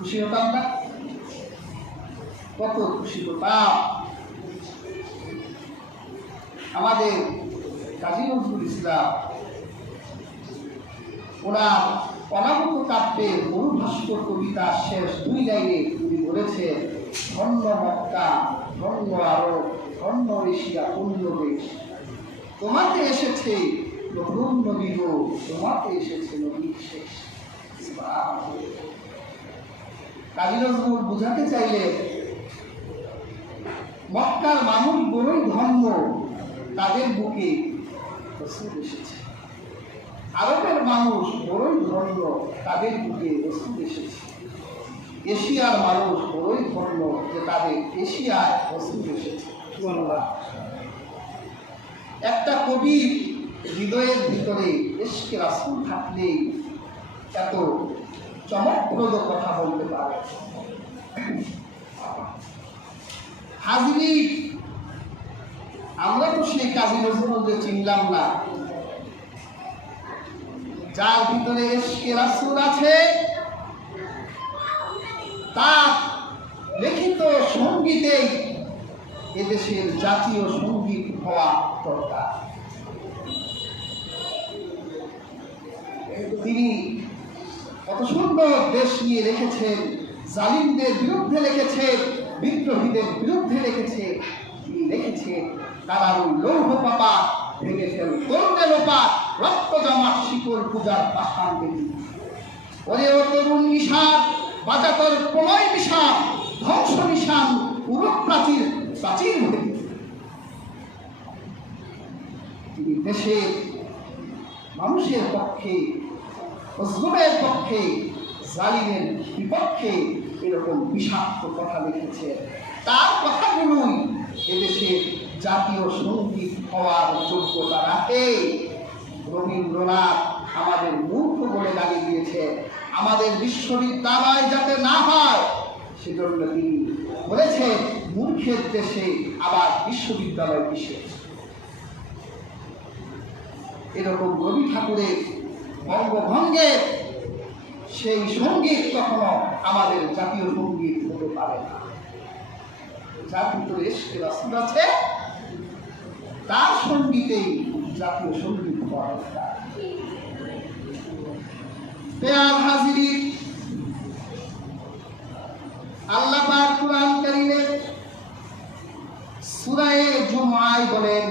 খুশি হতাম না? কত খুশি হতাম। আমাদের কাজী নজরুল ইসলাম ওনার অনাগত কাব্যের মরুভাস্কর কবিতার শেষ 2 লাইনে তিনি বলেছেন, ধন্য মক্কা, ধন্য আরব, ধন্য এশিয়া পূর্ণ দেশ, তোমাতে এসেছে নতুন নবী গো, তোমাতে এসেছে নবীর শেষ। কাজী নজরুল বুঝাতে চাইলে মক্কার মানুষ বড়ই ধন্য, তাদের বুকে রাসূল এসেছে। আরবের মানুষ বড়ই ধন্য, তাদের বুকে রাসূল এসেছে। এশিয়ার মানুষ বড়ই ধন্য যে তাদের এশিয়ায় রাসূল এসেছে। একটা কবির হৃদয়ের ভিতরে ইশকে রাসূল থাকলে এত চমকপ্রদ কথা বলতে পারে। হাজিরি, আমরা তো সেই কাজী নজরুলকে চিনলাম না, যার ভিতরে ইশকে রাসূল আছে তার লিখিত সঙ্গীতেই এদেশের জাতীয় সঙ্গীত হওয়া দরকার। তিনি কত সুন্দর দেশ নিয়ে লিখেছেন, জালিমদের বিরুদ্ধে লিখেছেন, বিদ্রোহীদের বিরুদ্ধে লিখেছেন। তিনি লিখেছেন, তারা ওই লৌহ পাপাত ভেঙে ফেল তরুণে লোপাত, রক্ত জমাট শিকল পূজার পাষাণ দেখি। ওরে ও তরুণ নিশান, বাজাতর প্রলয় নিশান, ধ্বংস নিশান, পুরো প্রাচীর প্রাচীর ভেদি। তিনি দেশের মানুষের পক্ষে, মজলুমের পক্ষে, জালিমের বিপক্ষে এরকম বিষাক্ত কথা লিখেছে। তার কথাগুলোই এদেশের জাতীয় সঙ্গীত হওয়ার যোগ্যতা রাখে। রবীন্দ্রনাথ আমাদের মূর্খ বলে গালি দিয়েছে, আমাদের বিশ্ববিদ্যালয় যাতে না হয় সেজন্য তিনি বলেছে, মূর্খের দেশে আবার বিশ্ববিদ্যালয় কিসে। এরকম রবি ঠাকুরের বঙ্গভঙ্গের সেই সঙ্গীত কখনো আমাদের জাতীয় সঙ্গীত হতে পারে না। যার ভিতরে ইশকে রাসূল আছে তার সঙ্গীতেই জাতীয় সঙ্গীত হওয়া দরকার। পেয়ার হাজিরি, আল্লাহ পাক কুরআন কারীমে সূরা জুমআয় বলেন,